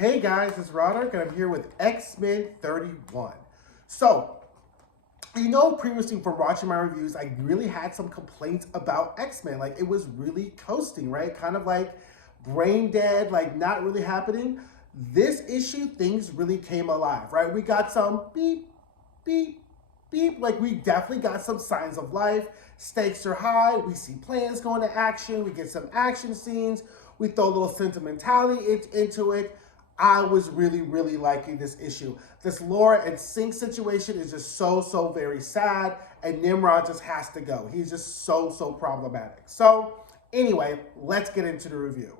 Hey guys, it's Roderick and I'm here with X-Men 31. So, previously from watching my reviews, I really had some complaints about X-Men. Like, it was really coasting, right? Kind of like brain dead, like not really happening. This issue, things really came alive, right? We got some beep, beep, beep. Like, we definitely got some signs of life. Stakes are high. We see plans go into action. We get some action scenes. We throw a little sentimentality into it. I was really liking this issue. This Laura and Synch situation is just so very sad, and Nimrod just has to go. He's just so problematic. So anyway, let's get into the review.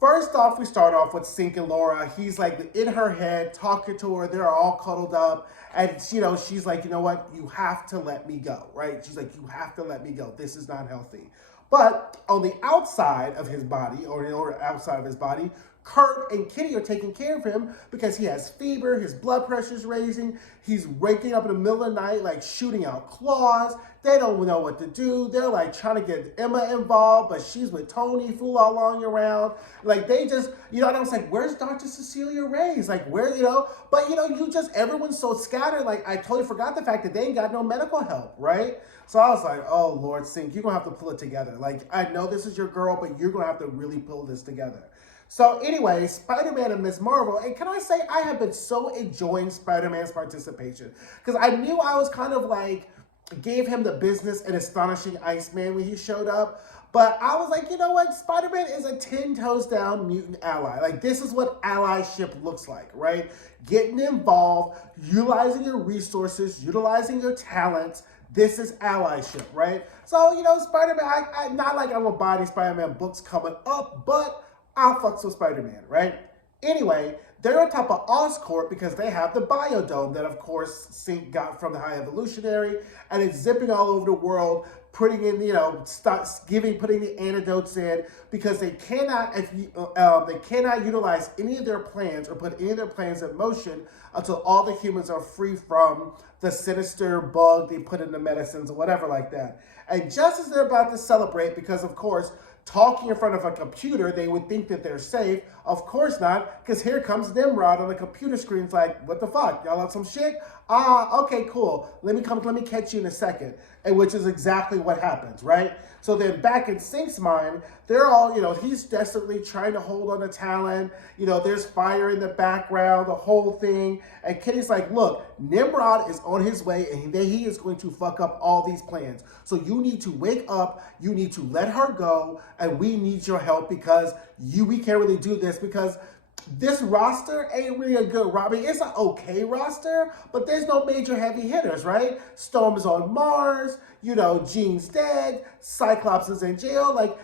First off, we start off with Synch and Laura. He's like in her head, talking to her. They're all cuddled up. And, she's like, you know what? You have to let me go, right? She's like, you have to let me go. This is not healthy. But on the outside of his body, or outside of his body, Kurt and Kitty are taking care of him because he has fever, his blood pressure's raising, he's waking up in the middle of the night, like shooting out claws. They don't know what to do. They're like trying to get Emma involved, but she's with Tony, fool all along around. Like they just, and I was like, where's Dr. Cecilia Reyes? Like where, but everyone's so scattered. Like I totally forgot the fact that they ain't got no medical help, right? So I was like, oh, Lord Synch, you're going to have to pull it together. Like, I know this is your girl, but you're going to have to really pull this together. So anyway, Spider-Man and Ms. Marvel, and can I say I have been so enjoying Spider-Man's participation because I knew I was kind of like, gave him the business in Astonishing Iceman when he showed up, but I was like, you know what, Spider-Man is a 10 toes down mutant ally. Like this is what allyship looks like, right? Getting involved, utilizing your resources, utilizing your talents. This is allyship, right? So, Spider-Man, I not like I'm gonna buy these Spider-Man books coming up, but I'll fucks with Spider-Man, right? Anyway, they're on top of Oscorp because they have the biodome that, of course, Synch got from the High Evolutionary, and it's zipping all over the world, putting in, putting the antidotes in because they cannot, they cannot utilize any of their plans or put any of their plans in motion until all the humans are free from the sinister bug they put in the medicines or whatever like that. And just as they're about to celebrate, because of course, talking in front of a computer, they would think that they're safe. Of course not, because here comes Nimrod on the computer screen. It's like, what the fuck? Y'all on some shit? Okay, cool. Let me catch you in a second. And which is exactly what happens, right? So then back in Synch's mind, they're all, he's desperately trying to hold on to Talon. There's fire in the background, the whole thing. And Kitty's like, look, Nimrod is on his way and he is going to fuck up all these plans. So you need to wake up, you need to let her go, and we need your help because we can't really do this because this roster ain't really a good roster. I mean, it's an okay roster, but there's no major heavy hitters, right? Storm is on Mars, Jean's dead, Cyclops is in jail,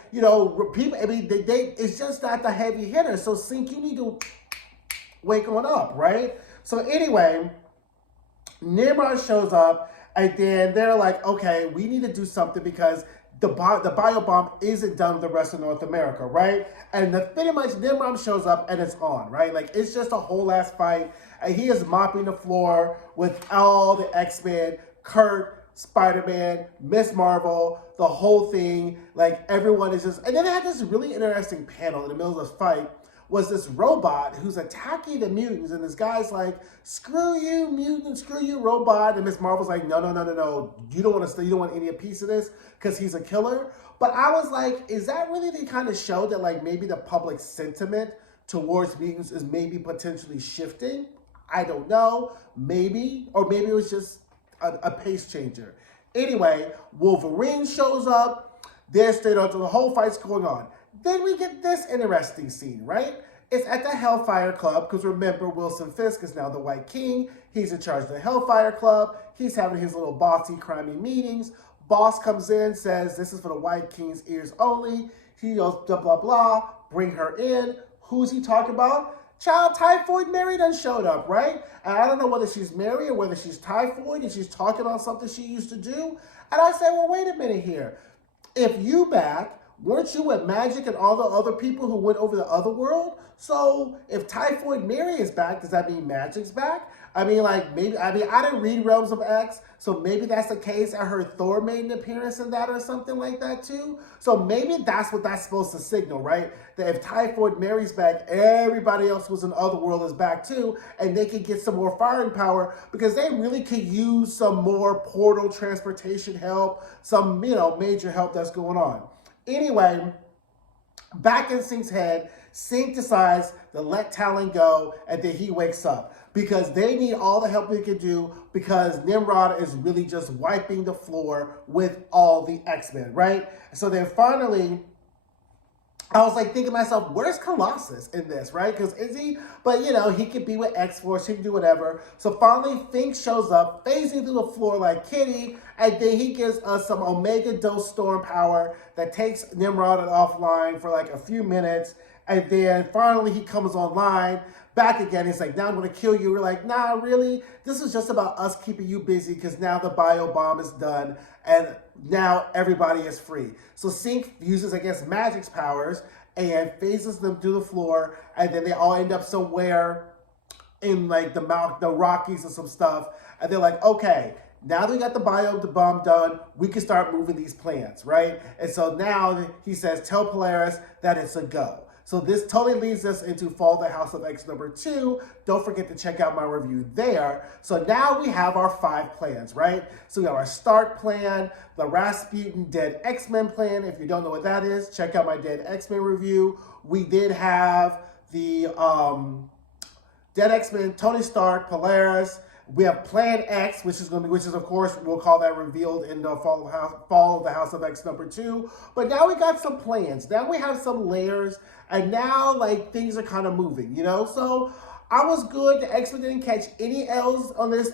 people, it's just not the heavy hitters. So Synch, you need to wake on up, right? So anyway, Nimrod shows up, and then they're like, okay, we need to do something because the biobomb isn't done with the rest of North America, right? And pretty much Nimrod shows up and it's on, right? Like, it's just a whole ass fight. And he is mopping the floor with all the X-Men, Kurt, Spider-Man, Ms. Marvel, the whole thing. Like, everyone is just... And then they had this really interesting panel in the middle of this fight was this robot who's attacking the mutants, and this guy's like, screw you, mutant, screw you, robot, and Ms. Marvel's like, no, you don't want any piece of this, because he's a killer. But I was like, is that really the kind of show that, like, maybe the public sentiment towards mutants is maybe potentially shifting? I don't know, maybe, or maybe it was just a pace changer. Anyway, Wolverine shows up, they're straight on, the whole fight's going on. Then we get this interesting scene, right? It's at the Hellfire Club, because remember, Wilson Fisk is now the White King. He's in charge of the Hellfire Club. He's having his little bossy, crimey meetings. Boss comes in, says, this is for the White King's ears only. He goes, blah, blah, blah, bring her in. Who's he talking about? Child Typhoid Mary done showed up, right? And I don't know whether she's Mary or whether she's typhoid and she's talking about something she used to do. And I said, well, wait a minute here. If you back, weren't you with Magic and all the other people who went over the other world? So if Typhoid Mary is back, does that mean Magic's back? I mean, like, maybe, I mean, I didn't read Realms of X, so maybe that's the case. I heard Thor made an appearance in that or something like that too. So maybe that's what that's supposed to signal, right? That if Typhoid Mary's back, everybody else who's in Otherworld is back too, and they can get some more firing power because they really could use some more portal transportation help, some, you know, major help that's going on. Anyway, back in Synch's head, Synch decides to let Talon go, and then he wakes up because they need all the help they can do because Nimrod is really just wiping the floor with all the X-Men, right? So then finally, I was like thinking to myself, where's Colossus in this, right? Because is he, but you know, he could be with X-Force, he can do whatever. So finally, Fink shows up, phasing through the floor like Kitty, and then he gives us some Omega Dose Storm power that takes Nimrod offline for like a few minutes. And then finally he comes online, back again. He's like, now I'm going to kill you. We're like, nah, really? This is just about us keeping you busy because now the bio bomb is done and now everybody is free. So Synch uses, I guess, Magic's powers and phases them through the floor, and then they all end up somewhere in like the Rockies and some stuff. And they're like, okay, now that we got the bomb done, we can start moving these plans, right? And so now he says, tell Polaris that it's a go. So this totally leads us into Fall of the House of X #2. Don't forget to check out my review there. So now we have our 5 plans, right? So we have our Stark plan, the Rasputin Dead X-Men plan. If you don't know what that is, check out my Dead X-Men review. We did have the Dead X-Men, Tony Stark, Polaris. We have Plan X, which is of course, we'll call that revealed in the Fall of the House of X #2. But now we got some plans. Now we have some layers, and now like things are kind of moving, you know. So I was good. The X-Men didn't catch any L's on this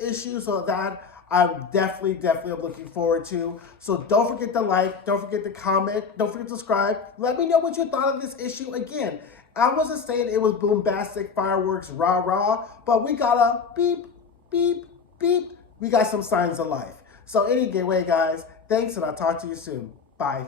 issue, so that I'm definitely looking forward to. So don't forget to like, don't forget to comment, don't forget to subscribe. Let me know what you thought of this issue. Again, I wasn't saying it was bombastic, fireworks, rah-rah, but we got a beep, beep, beep. We got some signs of life. So anyway, guys, thanks, and I'll talk to you soon. Bye.